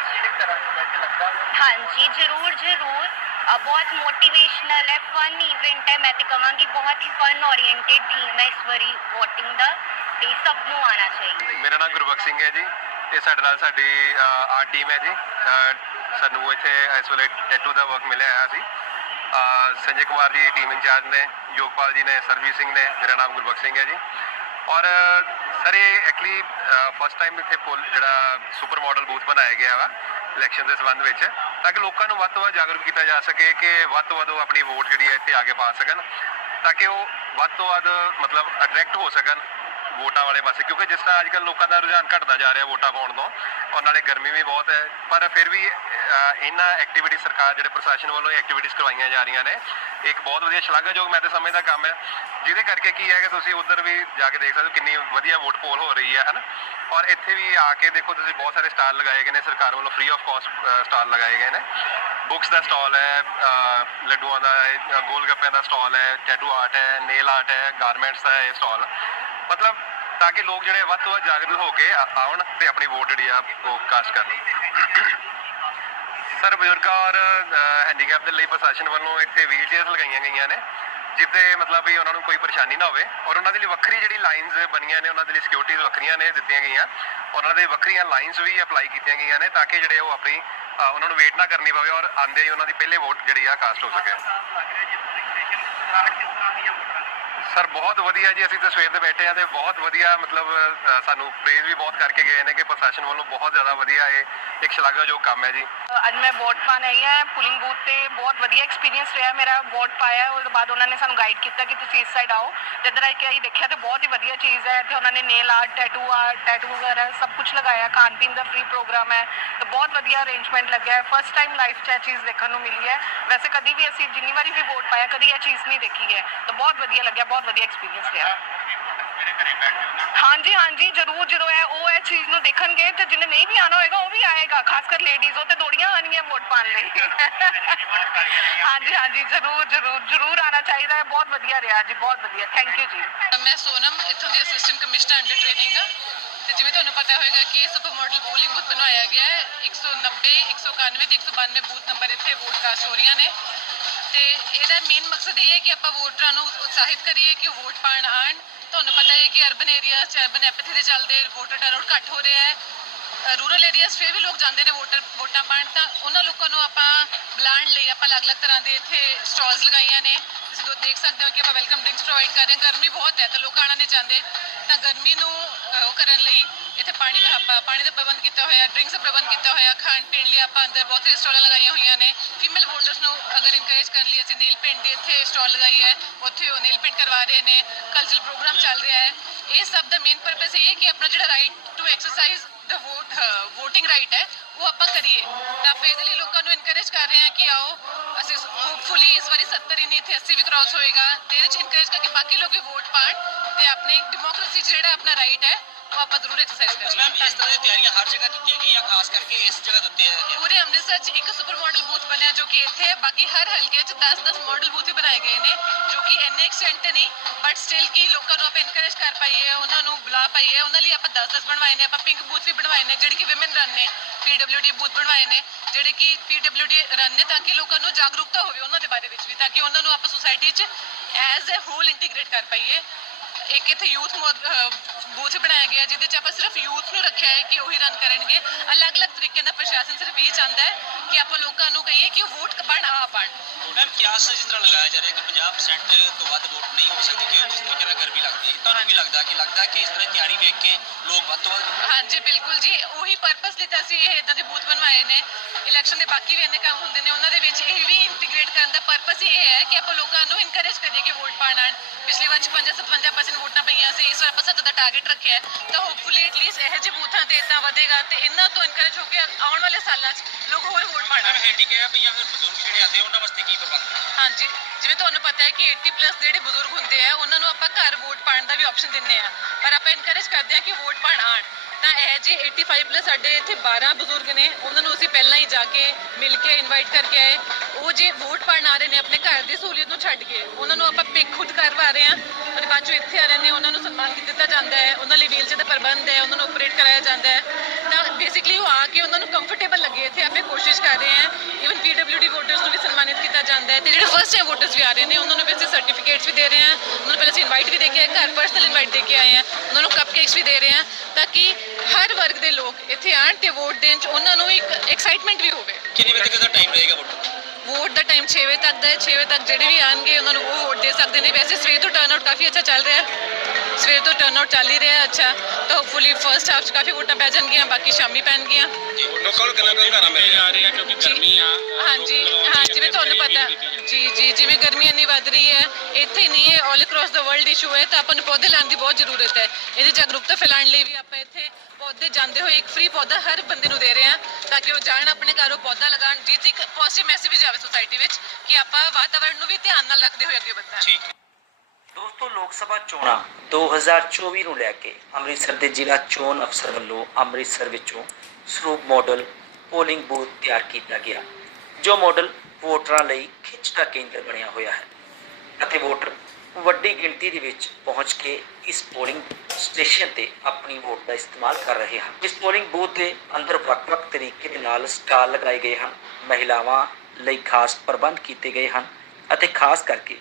ਹਾਂਜੀ ਜ਼ਰੂਰ ਜ਼ਰੂਰ ਬਹੁਤ ਮੋਟੀਵੇਸ਼ਨਲ ਹੈ ਫਨ ਇਵੈਂਟ ਹੈ ਮੈਂ ਤੇ ਕਹਾਂਗੀ ਬਹੁਤ ਹੀ ਫਨ ਓਰੀਐਂਟਡ ਥੀਮ ਹੈ ਇਸ ਵਾਰੀ VOTING ਦਾ ਤੇ ਸਭ ਨੂੰ ਆਣਾ ਚਾਹੀਦਾ ਮੇਰਾ ਨਾਮ ਗੁਰਬਖਸ਼ ਸਿੰਘ ਹੈ ਜੀ ਤੇ ਸਾਡੇ ਨਾਲ ਸਾਡੀ ਆਰਟ ਟੀਮ ਹੈ ਜੀ ਸਾਨੂੰ ਇੱਥੇ ਇਸ ਵੇਲੇ ਟੈਟੂ ਦਾ ਵਰਕ ਮਿਲਿਆ ਹੋਇਆ ਸੀ ਸੰਜੇ ਕੁਮਾਰ ਜੀ ਟੀਮ ਇੰਚਾਰਜ ਨੇ ਯੋਗਪਾਲ ਜੀ ਨੇ ਸਰਜੀਤ ਸਿੰਘ ਨੇ ਮੇਰਾ ਨਾਮ ਗੁਰਬਖਸ਼ ਸਿੰਘ ਹੈ ਜੀ ਔਰ, ਸਰ, ਇਹ ਐਕਚੁਅਲੀ ਫਸਟ ਟਾਈਮ ਇੱਥੇ ਪੁਲ, ਜਿਹੜਾ ਸੁਪਰ ਮਾਡਲ ਬੂਥ ਬਣਾਇਆ ਗਿਆ ਵਾ ਇਲੈਕਸ਼ਨ ਦੇ ਸੰਬੰਧ ਵਿੱਚ, ਤਾਂ ਕਿ ਲੋਕਾਂ ਨੂੰ ਵੱਧ ਤੋਂ ਵੱਧ ਜਾਗਰੂਕ ਕੀਤਾ ਜਾ ਸਕੇ ਕਿ ਵੱਧ ਤੋਂ ਵੱਧ ਉਹ ਆਪਣੀ ਵੋਟ ਜਿਹੜੀ ਹੈ ਇੱਥੇ ਆ ਕੇ ਪਾ ਸਕਣ, ਤਾਂ ਕਿ ਉਹ ਵੱਧ ਤੋਂ ਵੱਧ, ਮਤਲਬ ਅਟਰੈਕਟ ਹੋ ਸਕਣ। ਵੋਟਾਂ ਵਾਲੇ ਪਾਸੇ, ਕਿਉਂਕਿ ਜਿਸ ਤਰ੍ਹਾਂ ਅੱਜਕੱਲ ਲੋਕਾਂ ਦਾ ਰੁਝਾਨ ਘਟਦਾ ਜਾ ਰਿਹਾ ਵੋਟਾਂ ਪਾਉਣ ਤੋਂ, ਔਰ ਨਾਲੇ ਗਰਮੀ ਵੀ ਬਹੁਤ ਹੈ, ਪਰ ਫਿਰ ਵੀ ਇਹਨਾਂ ਐਕਟੀਵਿਟੀ ਸਰਕਾਰ ਜਿਹੜੇ ਪ੍ਰਸ਼ਾਸਨ ਵੱਲੋਂ ਐਕਟੀਵਿਟੀਜ਼ ਕਰਵਾਈਆਂ ਜਾ ਰਹੀਆਂ ਨੇ, ਇੱਕ ਬਹੁਤ ਵਧੀਆ ਸ਼ਲਾਘਾਯੋਗ ਮੈਂ ਤਾਂ ਸਮਝਦਾ ਕੰਮ ਹੈ, ਜਿਹਦੇ ਕਰਕੇ ਕੀ ਹੈ ਕਿ ਤੁਸੀਂ ਉਧਰ ਵੀ ਜਾ ਕੇ ਦੇਖ ਸਕਦੇ ਹੋ ਕਿੰਨੀ ਵਧੀਆ ਵੋਟ ਪੋਲ ਹੋ ਰਹੀ ਹੈ, ਹਨਾ? ਔਰ ਇੱਥੇ ਵੀ ਆ ਕੇ ਦੇਖੋ, ਤੁਸੀਂ ਬਹੁਤ ਸਾਰੇ ਸਟਾਲ ਲਗਾਏ ਗਏ ਨੇ, ਸਰਕਾਰ ਵੱਲੋਂ ਫ੍ਰੀ ਆਫ ਕਾਸਟ ਸਟਾਲ ਲਗਾਏ ਗਏ ਨੇ। ਬੁੱਕਸ ਦਾ ਸਟਾਲ ਹੈ ਲੱਡੂਆਂ ਦਾ, ਗੋਲ ਗੱਪਿਆਂ ਦਾ ਸਟਾਲ ਹੈ ਟੈਟੂ ਆਰਟ ਹੈ ਨੇਲ ਆਰਟ ਹੈ ਗਾਰਮੈਂਟਸ ਦਾ ਹੈ ਸਟਾਲ। ਮਤਲਬ ਤਾਂ ਕਿ ਲੋਕ ਜਿਹੜੇ ਵੱਧ ਤੋਂ ਵੱਧ ਜਾਗਰੂਕ ਹੋ ਕੇ ਆ- ਆਉਣ ਤੇ ਆਪਣੀ ਵੋਟ ਜਿਹੜੀ ਆ ਉਹ ਕਾਸਟ ਕਰਨ। ਸਰ ਬਜ਼ੁਰਗਾਂ ਔਰ ਹੈਂਡੀਕੈਪ ਦੇ ਲਈ ਪ੍ਰਸ਼ਾਸਨ ਵੱਲੋਂ ਇੱਥੇ ਵੀਲ ਲਗਾਈਆਂ ਗਈਆਂ ਨੇ ਜਿੱਤੇ ਮਤਲਬ ਵੀ ਉਹਨਾਂ ਨੂੰ ਕੋਈ ਪਰੇਸ਼ਾਨੀ ਨਾ ਹੋਵੇ ਔਰ ਉਹਨਾਂ ਦੇ ਲਈ ਵੱਖਰੀ ਜਿਹੜੀ ਲਾਈਨਸ ਬਣੀਆਂ ਨੇ ਉਹਨਾਂ ਦੇ ਲਈ ਸਿਕਿਉਰਿਟੀਜ਼ ਵੱਖਰੀਆਂ ਨੇ ਦਿੱਤੀਆਂ ਗਈਆਂ। ਔਰ ਉਹਨਾਂ ਦੇ ਵੱਖਰੀਆਂ ਲਾਈਨਸ ਵੀ ਅਪਲਾਈ ਕੀਤੀਆਂ ਗਈਆਂ ਨੇ ਤਾਂ ਕਿ ਜਿਹੜੇ ਉਹ ਆਪਣੀ ਅ, ਉਹਨਾਂ ਨੂੰ ਵੇਟ ਨਾ ਕਰਨੀ ਪਵੇ ਔਰ ਆਂਦੇ ਹੀ ਉਹਨਾਂ ਦੀ ਪਹਿਲੇ ਵੋਟ ਜਿਹੜੀ ਆ ਕਾਸਟ ਹੋ ਸਕੇ। ਸਰ, ਬਹੁਤ ਵਧੀਆ ਜੀ, ਅਸੀਂ ਤਾਂ ਸਵੇਰ ਦੇ ਬੈਠੇ ਆ ਤੇ ਬਹੁਤ ਵਧੀਆ, ਮਤਲਬ ਸਾਨੂੰ ਪ੍ਰੇਜ਼ ਵੀ ਬਹੁਤ ਕਰਕੇ ਗਏ ਨੇ ਕਿ ਪ੍ਰਸ਼ਾਸਨ ਵੱਲੋਂ ਬਹੁਤ ਜ਼ਿਆਦਾ ਵਧੀਆ ਇਹ ਇੱਕ ਸ਼ਲਾਘਾਯੋਗ ਕੰਮ ਹੈ ਜੀ। ਅੱਜ ਮੈਂ ਵੋਟ ਪਾਣ ਆਈ ਹਾਂ ਪੁਲਿੰਗ ਬੂਥ ਤੇ ਬਹੁਤ ਵਧੀਆ ਐਕਸਪੀਰੀਅੰਸ ਰਿਹਾ ਮੇਰਾ ਵੋਟ ਪਾਇਆ ਉਸ ਤੋਂ ਬਾਅਦ ਉਹਨਾਂ ਨੇ ਸਾਨੂੰ ਗਾਈਡ ਕੀਤਾ ਕਿ ਤੁਸੀਂ ਇਸ ਸਾਈਡ ਆਓ। ਤੇ ਇੱਧਰ ਆ ਕੇ ਆਈ ਦੇਖਿਆ ਤੇ ਬਹੁਤ ਹੀ ਵਧੀਆ ਚੀਜ਼ ਹੈ। ਤੇ ਉਹਨਾਂ ਨੇ nail art tattoo art tattoo ਵਗੈਰਾ ਸਭ ਕੁਝ ਲਗਾਇਆ। ਖਾਣ ਪੀਣ ਦਾ ਫ੍ਰੀ ਪ੍ਰੋਗਰਾਮ ਹੈ। ਤੇ ਬਹੁਤ ਵਧੀਆ ਅਰੇਂਜਮੈਂਟ ਲੱਗਿਆ ਹੈ। ਫਸਟ ਟਾਈਮ ਲਾਈਫ 'ਚ ਇਹ ਚੀਜ਼ ਦੇਖਣ ਨੂੰ ਮਿਲੀ ਹੈ। ਵੈਸੇ ਕਦੀ ਵੀ ਅਸੀਂ ਜਿੰਨੀ ਵਾਰੀ ਵੀ ਵੋਟ ਪਾਇਆ, ਕਦੀ ਇਹ ਚੀਜ਼ ਨਹੀਂ ਦੇਖੀ ਹੈ। ਤਾਂ ਬਹੁਤ ਵਧੀਆ ਲੱਗਿਆ, ਬਹੁਤ ਵਧੀਆ ਐਕਸਪੀਰੀਅੰਸ ਰਿਹਾ। ਹਾਂਜੀ ਹਾਂਜੀ ਜ਼ਰੂਰ ਜਦੋਂ ਇਹ ਉਹ ਇਹ ਚੀਜ਼ ਨੂੰ ਦੇਖਣਗੇ ਤੇ ਜਿਹਨੇ ਨਹੀਂ ਵੀ ਆਣਾ ਹੋਏਗਾ ਉਹ ਵੀ ਆਏਗਾ ਖਾਸ ਕਰ ਲੇਡੀਜ਼ ਉਹ ਤੇ ਦੌੜੀਆਂ ਆਣਗੀਆਂ ਵੋਟ ਪਾਣ ਲਈ। ਹਾਂਜੀ ਹਾਂਜੀ ਜ਼ਰੂਰ ਜ਼ਰੂਰ ਜ਼ਰੂਰ ਆਣਾ ਚਾਹੀਦਾ ਹੈ। ਬਹੁਤ ਵਧੀਆ ਰਿਹਾ ਜੀ ਬਹੁਤ ਵਧੀਆ। ਥੈਂਕ ਯੂ ਜੀ। ਮੈਂ ਸੋਨਮ ਇੱਥੋਂ ਦੀ ਅਸਿਸਟੈਂਟ ਕਮਿਸ਼ਨਰ ਅੰਡਰ ਟ੍ਰੇਨਿੰਗ ਆ। ਤੇ ਜਿਵੇਂ ਤੁਹਾਨੂੰ ਪਤਾ ਹੋਵੇਗਾ ਕਿ ਸੁਪਰ ਮਾਡਲ ਪੋਲਿੰਗ ਬੂਥ ਬਣਵਾਇਆ ਗਿਆ ਹੈ। 190 191 ਤੇ 192 ਬੂਥ ਨੰਬਰ ਇੱਥੇ ਵੋਟ ਕਾਸਟ ਹੋ ਰਹੀਆਂ ਨੇ। ਤੇ ਇਹਦਾ ਮੇਨ ਮਕਸਦ ਇਹ ਹੈ ਕਿ ਆਪਾਂ ਵੋਟਰਾਂ ਨੂੰ ਉਤਸ਼ਾਹਿਤ ਕਰੀਏ ਕਿ ਵੋਟ ਪਾਣ ਆਣ ਤੁਹਾਨੂੰ ਪਤਾ ਹੈ ਕਿ ਅਰਬਨ ਏਰੀਆ ਚ ਅਰਬਨ ਐਪਥੀ ਦੇ ਚੱਲਦੇ ਵੋਟਰ ਟਰੋਟ ਘੱਟ ਹੋ ਰਿਹਾ ਹੈ। ਰੂਰਲ ਏਰੀਆਸ ਫਿਰ ਵੀ ਲੋਕ ਜਾਂਦੇ ਨੇ ਵੋਟਰ ਵੋਟਾਂ ਪਾਣ ਤਾਂ ਉਹਨਾਂ ਲੋਕਾਂ ਨੂੰ ਆਪਾਂ ਬੁਲਾਉਣ ਲਈ ਆਪਾਂ ਅਲੱਗ-ਅਲੱਗ ਤਰ੍ਹਾਂ ਦੇ ਇੱਥੇ ਸਟਾਲਸ ਲਗਾਈਆਂ ਨੇ। ਤੁਸੀਂ ਦੋ ਦੇਖ ਸਕਦੇ ਹੋ ਕਿ ਆਪਾਂ ਵੈਲਕਮ ਡਰਿੰਕਸ ਪ੍ਰੋਵਾਈਡ ਕਰ ਰਹੇ ਹਾਂ। ਗਰਮੀ ਬਹੁਤ ਹੈ ਤਾਂ ਲੋਕ ਆਉਣਾ ਨਹੀਂ ਚਾਹੁੰਦੇ। ਤਾਂ ਗਰਮੀ ਨੂੰ ਅਹ, ਉਹ ਕਰਨ ਲਈ ਇੱਥੇ ਪਾਣੀ ਦਾ ਆਪਾਂ ਪਾਣੀ ਦਾ ਪ੍ਰਬੰਧ ਕੀਤਾ ਹੋਇਆ ਡਰਿੰਕਸ ਦਾ ਪ੍ਰਬੰਧ ਕੀਤਾ ਹੋਇਆ ਖਾਣ ਪੀਣ ਲਈ ਆਪਾਂ ਅੰਦਰ ਬਹੁਤ ਹੀ ਸਟਾਲਾਂ ਲਗਾਈਆਂ ਹੋਈਆਂ ਨੇ। ਫੀਮੇਲ ਵੋਟਰਸ ਨੂੰ ਅਗਰ ਇਨਕਰੇਜ ਕਰਨ ਲਈ ਅਸੀਂ ਨੀਲ ਪੇਂਟ ਦੀ ਇੱਥੇ ਸਟਾਲ ਲਗਾਈ ਹੈ ਉੱਥੇ ਉਹ ਨੇਲ ਪੇਂਟ ਕਰਵਾ ਰਹੇ ਨੇ ਕਲਚਰਲ ਪ੍ਰੋਗਰਾਮ ਚੱਲ ਰਿਹਾ ਹੈ। ਇਹ ਸਭ ਦਾ ਮੇਨ ਪਰਪਸ ਇਹ ਹੈ ਕਿ ਆਪਣਾ ਜਿਹੜਾ ਰਾਈਟ ਟੂ ਐਕਸਰਸਾਈਜ਼ ਦਾ ਵੋਟ ਵੋਟਿੰਗ ਰਾਈਟ ਹੈ ਉਹ ਆਪਾਂ ਕਰੀਏ। ਤਾਂ ਆਪਾਂ ਇਹਦੇ ਲਈ ਲੋਕਾਂ ਨੂੰ ਇਨਕਰੇਜ ਕਰ ਰਹੇ ਹਾਂ ਕਿ ਆਓ ਅਸੀਂ ਹੋਪਫੁਲੀ ਇਸ ਵਾਰੀ 70 ਹੀ ਨਹੀਂ ਇੱਥੇ 80 ਵੀ ਕ੍ਰਾਸ ਹੋਏਗਾ। ਤੇ ਇਹਦੇ ਚ ਇਨਕਰੇਜ ਕਰਕੇ ਬਾਕੀ ਲੋਕ ਵੀ ਵੋਟ ਪਾਣ ਤੇ ਆਪਣੀ ਡੈਮੋਕ੍ਰੇਸੀ ਜਿਹੜਾ ਆਪਣਾ ਰਾਈਟ ਹੈ ਉਹ ਆਪਾਂ ਜ਼ਰੂਰ ਐਕਸਰਸਾਈਜ਼ ਬਸ ਮੈਮ ਕਰੀਏ ਇਸ ਤਰ੍ਹਾਂ ਦੀ ਤਿਆਰੀਆਂ ਹਰ ਜਗ੍ਹਾ ਕੀਤੀਆਂ ਗਈਆਂ ਖਾਸ ਕਰਕੇ ਇਸ ਜਗ੍ਹਾ ਦੇ ਉੱਤੇ ਹੈ ਪੂਰੇ ਅੰਮ੍ਰਿਤਸਰ 'ਚ ਇੱਕ ਸੁਪਰ ਮਾਡਲ ਬੂਥ ਬਣਿਆ ਜੋ ਕਿ ਇੱਥੇ ਹੈ। ਬਾਕੀ ਹਰ ਹਲਕੇ 'ਚ 10-10 ਮਾਡਲ ਬੂਥ ਵੀ ਬਣਾਏ ਗਏ ਨੇ ਜੋ ਕਿ ਇੰਨੇ ਐਕਸਟੈਂਟ ਤੇ ਨਹੀਂ ਬਟ ਸਟਿਲ ਕੀ ਲੋਕਾਂ ਨੂੰ ਆਪਾਂ ਇਨਕਰੇਜ ਕਰ ਪਾਈਏ ਉਹਨਾਂ ਨੂੰ ਬੁਲਾ ਪਾਈਏ। ਉਹਨਾਂ ਲਈ ਆਪਾਂ 10-10 ਬਣਵਾਏ ਨੇ ਆਪਾਂ ਪਿੰਕ ਬੂਥ ਵੀ ਬਣਵਾਏ ਨੇ ਜਿਹੜੇ ਕਿ ਔਮਨ ਰਨ ਨੇ। ਪੀਡਬਲਯੂਡੀ ਬੂਥ ਬਣਵਾਏ ਨੇ, ਜਿਹੜੇ ਕਿ ਪੀਡਬਲਯੂਡੀ ਰਨ ਨੇ ਤਾਂ ਕਿ ਲੋਕਾਂ ਨੂੰ ਜਾਗਰੂਕਤਾ ਹੋਵੇ ਉਹਨਾਂ ਦੇ ਬਾਰੇ ਵਿੱਚ ਵੀ, ਤਾਂ ਕਿ ਉਹਨਾਂ ਨੂੰ ਆਪਾਂ ਸੁਸਾਇਟੀ 'ਚ ਐਜ਼ ਅ ਹੋਲ ਇੰਟੀਗ੍ਰੇਟ ਕਰ ਪਾਈਏ। ਇੱਕ ਇੱਥੇ ਯੂਥ ਬੂਥ ਬਣਾਇਆ ਗਿਆ, ਜਿਹਦੇ 'ਚ ਆਪਾਂ ਸਿਰਫ ਯੂਥ ਨੂੰ ਰੱਖਿਆ ਹੈ ਕਿ ਉਹੀ ਰਨ ਕਰਨਗੇ। ਅਲੱਗ-ਅਲੱਗ ਤਰੀਕੇ ਨਾਲ ਪ੍ਰਸ਼ਾਸਨ ਸਿਰਫ ਇਹ ਚਾਹੁੰਦਾ ਹੈ ਕਿ ਆਪਾਂ ਲੋਕਾਂ ਨੂੰ ਕਹੀਏ ਕਿ ਉਹ ਵੋਟ ਬਣ ਪਾਣ ਮੈਮ ਕਿਆਸ ਜਿਸ ਤਰ੍ਹਾਂ ਲਗਾਇਆ ਜਾ ਰਿਹਾ ਕਿ 50% ਤੋਂ ਵੱਧ ਵੋਟ ਨਹੀਂ ਹੋ ਸਕਦੀ, ਕਿ ਜਿਸ ਤਰੀਕੇ ਗਰਮੀ ਲੱਗਦੀ ਹੈ? ਤੁਹਾਨੂੰ ਕੀ ਲੱਗਦਾ ਕਿ ਲੱਗਦਾ ਕਿ ਇਸ ਤਰ੍ਹਾਂ ਤਿਆਰੀ ਵੇਖ ਕੇ ਲੋਕ ਵੱਧ ਤੋਂ ਵੱਧ ਹਾਂਜੀ ਬਿਲਕੁਲ ਜੀ ਉਹੀ ਪਰਪਸ ਲਈ ਤਾਂ ਅਸੀਂ ਇਹ ਇਦਾਂ ਦੇ ਬੂਥ ਬਣਵਾਏ ਨੇ ਇਲੈਕਸ਼ਨ ਦੇ ਬਾਕੀ ਵੀ ਇੰਨੇ ਕੰਮ ਹੁੰਦੇ ਨੇ। ਉਹਨਾਂ ਦੇ ਵਿੱਚ ਇਹ ਵੀ ਇੰਟੀਗ੍ਰੇਟ ਕਰਨ ਦਾ ਪਰਪਸ ਹੀ ਇਹ ਹੈ ਕਿ ਆਪਾਂ ਲੋਕਾਂ ਨੂੰ ਇਨਕਰੇਜ ਕਰੀਏ ਕਿ ਵੋਟ ਪਾਣ ਆਉਣ। ਪਿਛਲੀ ਵਾਰ 55-57% ਵੋਟਾਂ ਪਈਆਂ ਸੀ। ਇਸ ਵਾਰ ਆਪਾਂ 70 ਦਾ ਟਾਰਗੇਟ ਰੱਖਿਆ ਹੈ। ਤਾਂ ਹੋਪਫੁਲੀ ਐਟਲੀਸਟ ਇਹੋ ਜਿਹੇ ਬੂਥਾਂ ਤੇ ਇਦਾਂ ਵਧੇਗਾ ਤੇ ਇਹਨਾਂ ਤੋਂ ਇਨਕਰੇਜ ਹੋ ਕੇ ਆਉਣ ਵਾਲੇ ਸਾਲਾਂ 'ਚ ਲੋਕ ਹੋਰ ਵੋਟ ਪਾਣ ਮੈਮ ਹੈਂਡੀਕੈਪ ਜਾਂ ਫਿਰ ਬਜ਼ੁਰਗ ਜਿਹੜੇ ਆਉਂਦੇ ਉਹਨਾਂ ਵਾਸਤੇ ਕੀ ਪ੍ਰਬੰਧ ਹੈ ਹਾਂਜੀ ਜਿਵੇਂ ਤੁਹਾਨੂੰ ਪਤਾ ਹੈ ਕਿ 80 ਪਲੱਸ ਜਿਹੜੇ ਬਜ਼ੁਰਗ ਹੁੰਦੇ ਆ ਉਹਨਾਂ ਨੂੰ ਆਪਾਂ ਘਰ ਵੋਟ ਪਾਉਣ ਦਾ ਵੀ ਆਪਸ਼ਨ ਦਿੰਨੇ ਆ ਪਰ ਆਪਾਂ ਇਨਕਰੇਜ ਕਰਦੇ ਆ ਕਿ ਵੋਟ ਪਾਉਣ ਆਉਣ ਤਾਂ ਇਹ ਜੀ 85 ਪਲੱਸ ਸਾਡੇ ਇੱਥੇ 12 ਬਜ਼ੁਰਗ ਨੇ, ਉਹਨਾਂ ਨੂੰ ਅਸੀਂ ਪਹਿਲਾਂ ਹੀ ਜਾ ਕੇ ਮਿਲ ਕੇ ਇਨਵਾਈਟ ਕਰਕੇ ਆਏ। ਉਹ ਜੇ ਵੋਟ ਪਾਉਣ ਆ ਰਹੇ ਨੇ, ਆਪਣੇ ਘਰ ਦੀ ਸਹੂਲੀਅਤ ਨੂੰ ਛੱਡ ਕੇ, ਉਹਨਾਂ ਨੂੰ ਆਪਾਂ ਪਿਕ ਖੁਦ ਕਰਵਾ ਰਹੇ ਆ ਔਰ ਬਾਅਦ ਚੋਂ ਇੱਥੇ ਆ ਰਹੇ ਨੇ, ਉਹਨਾਂ ਨੂੰ ਸਨਮਾਨ ਦਿੱਤਾ ਜਾਂਦਾ ਹੈ, ਉਹਨਾਂ ਲਈ ਵੀਲਚੇਅਰ ਦਾ ਪ੍ਰਬੰਧ ਹੈ, ਉਹਨਾਂ ਨੂੰ ਆਪਰੇਟ ਕਰਾਇਆ ਜਾਂਦਾ ਹੈ। ਤਾਂ ਬੇਸਿਕਲੀ ਉਹ ਆ ਕੇ ਉਹਨਾਂ ਨੂੰ ਕੰਫਰਟੇਬਲ ਲੱਗੇ ਇੱਥੇ ਆਪੇ ਕੋਸ਼ਿਸ਼ ਕਰ ਰਹੇ ਆ ਇਵਨ ਪੀਡਬਲਯੂਡੀ ਵੋਟਰਸ ਨੂੰ ਵੀ ਸਨਮਾਨਿਤ ਕੀਤਾ ਜਾਂਦਾ ਹੈ ਤੇ ਜਿਹੜੇ ਫਸਟ ਟਾਈਮ ਵੋਟਰਸ ਵੀ ਆ ਰਹੇ ਨੇ ਉਹਨਾਂ ਨੂੰ ਵੀ ਅਸੀਂ ਸਰਟੀਫਿਕੇਟਸ ਵੀ ਦੇ ਰਹੇ ਹਾਂ। ਉਹਨਾਂ ਨੂੰ ਪਹਿਲਾਂ ਅਸੀਂ ਇਨਵਾਈਟ ਵੀ ਦੇ ਕੇ ਆਏ ਘਰ ਪਰਸਨਲ ਇਨਵਾਈਟ ਦੇ ਕੇ ਆਏ ਹਾਂ। ਉਹਨਾਂ ਨੂੰ ਕੱਪਕੇਕਸ ਵੀ ਦੇ ਰਹੇ ਹਾਂ ਤਾਂ ਕਿ ਹਰ ਵਰਗ ਦੇ ਲੋਕ ਇੱਥੇ ਆਣ ਤੇ ਵੋਟ ਦੇਣ ਚ ਉਹਨਾਂ ਨੂੰ ਇੱਕ ਐਕਸਾਈਟਮੈਂਟ ਵੀ ਹੋਵੇ। ਕਿੰਨੇ ਵਜੇ ਤੱਕ ਦਾ ਟਾਈਮ ਰਹੇਗਾ ਵੋਟ ਵੋਟ ਦਾ ਟਾਈਮ 6 ਵਜੇ ਤੱਕ ਦਾ ਹੈ। 6 ਵਜੇ ਤੱਕ ਜਿਹੜੇ ਵੀ ਆਣਗੇ ਉਹਨਾਂ ਨੂੰ ਉਹ ਵੋਟ ਦੇ ਸਕਦੇ ਨੇ। ਵੈਸੇ ਸਵੇਰ ਤੋਂ ਟਰਨਆਊਟ ਕਾਫੀ ਅੱਛਾ ਚੱਲ ਰਿਹਾ। ਹੈ ਸਵੇਰ ਤੋਂ ਟਰਨਆਊਟ ਚੱਲ ਹੀ ਰਿਹਾ ਹੈ ਅੱਛਾ। ਤਾਂ ਹੋਪਫੁਲੀ ਫਰਸਟ ਹਾਫ 'ਚ ਕਾਫੀ ਵੋਟਾਂ ਪੈ ਜਾਣਗੀਆਂ ਬਾਕੀ ਸ਼ਾਮੀ ਪੈਣਗੀਆਂ। ਲੋਕਾਂ ਨੂੰ ਕਿੰਨਾ ਕੁ ਮਿਲ ਰਿਹਾ? ਜਾ ਰਹੇ ਆ ਕਿਉਂਕਿ ਗਰਮੀ ਆ। ਹਾਂਜੀ ਹਾਂ ਜਿਵੇਂ ਤੁਹਾਨੂੰ ਪਤਾ। ਜੀ ਜੀ ਜਿਵੇਂ ਗਰਮੀ ਇੰਨੀ ਵੱਧ ਰਹੀ ਹੈ ਇੱਥੇ ਨਹੀਂ ਹੈ all across the world issue ਹੈ ਤਾਂ ਆਪਾਂ ਨੂੰ ਪੌਦੇ ਲਾਉਣ ਦੀ ਬਹੁਤ ਜ਼ਰੂਰਤ ਹੈ। ਇਹਦੀ ਜਾਗਰੂਕਤਾ ਫੈਲਾਉਣ ਲਈ ਵੀ ਆਪਾਂ ਇੱਥੇ ਪੌਦੇ ਜਾਂਦੇ ਹੋਏ ਇੱਕ ਫ੍ਰੀ ਪੌਦਾ ਹਰ ਬੰਦੇ ਨੂੰ ਦੇ ਰਹੇ ਹਾਂ ਤਾਂ ਕਿ ਉਹ ਜਾਣ ਆਪਣੇ ਘਰੋਂ ਪੌਦਾ ਲਗਾਉਣ ਜਿਸ ਇੱਕ ਪੋਜ਼ਿਟਿਵ ਮੈਸੇਜ ਜਾਵੇ ਸੋਸਾਇਟੀ ਵਿੱਚ ਕਿ ਆਪਾਂ ਵਾਤਾਵਰਣ ਨੂੰ ਵੀ ਧਿਆਨ ਨਾਲ ਰੱਖਦੇ ਹੋਏ ਅੱਗੇ ਵਧਣਾ ਠੀਕ ਹੈ। ਦੋਸਤੋ, ਲੋਕ ਸਭਾ ਚੋਣਾਂ 2024 ਨੂੰ ਲੈ ਕੇ ਅੰਮ੍ਰਿਤਸਰ ਦੇ ਜ਼ਿਲ੍ਹਾ ਚੋਣ ਅਫਸਰ ਵੱਲੋਂ ਅੰਮ੍ਰਿਤਸਰ ਵਿੱਚੋਂ ਸਰੂਪ ਮਾਡਲ ਪੋਲਿੰਗ ਬੂਥ ਤਿਆਰ ਕੀਤਾ ਗਿਆ, ਜੋ ਮਾਡਲ ਵੋਟਰਾਂ ਲਈ ਖਿੱਚ ਦਾ ਕੇਂਦਰ ਬਣਿਆ ਹੋਇਆ ਹੈ ਅਤੇ ਵੋਟਰ ਵੱਡੀ ਗਿਣਤੀ ਦੇ ਵਿੱਚ ਪਹੁੰਚ ਕੇ ਇਸ ਪੋਲਿੰਗ ਸਟੇਸ਼ਨ ਤੇ ਆਪਣੀ ਵੋਟ ਦਾ ਇਸਤੇਮਾਲ ਕਰ ਰਹੇ ਹਨ। ਇਸ ਪੋਲਿੰਗ ਬੂਥ ਦੇ ਅੰਦਰ ਵੱਖ-ਵੱਖ ਤਰੀਕੇ ਦੇ ਨਾਲ ਸਟਾਲ ਲਗਾਏ ਗਏ ਹਨ, ਮਹਿਲਾਵਾਂ ਲਈ ਖਾਸ ਪ੍ਰਬੰਧ ਕੀਤੇ ਗਏ ਹਨ ਅਤੇ ਖਾਸ ਕਰਕੇ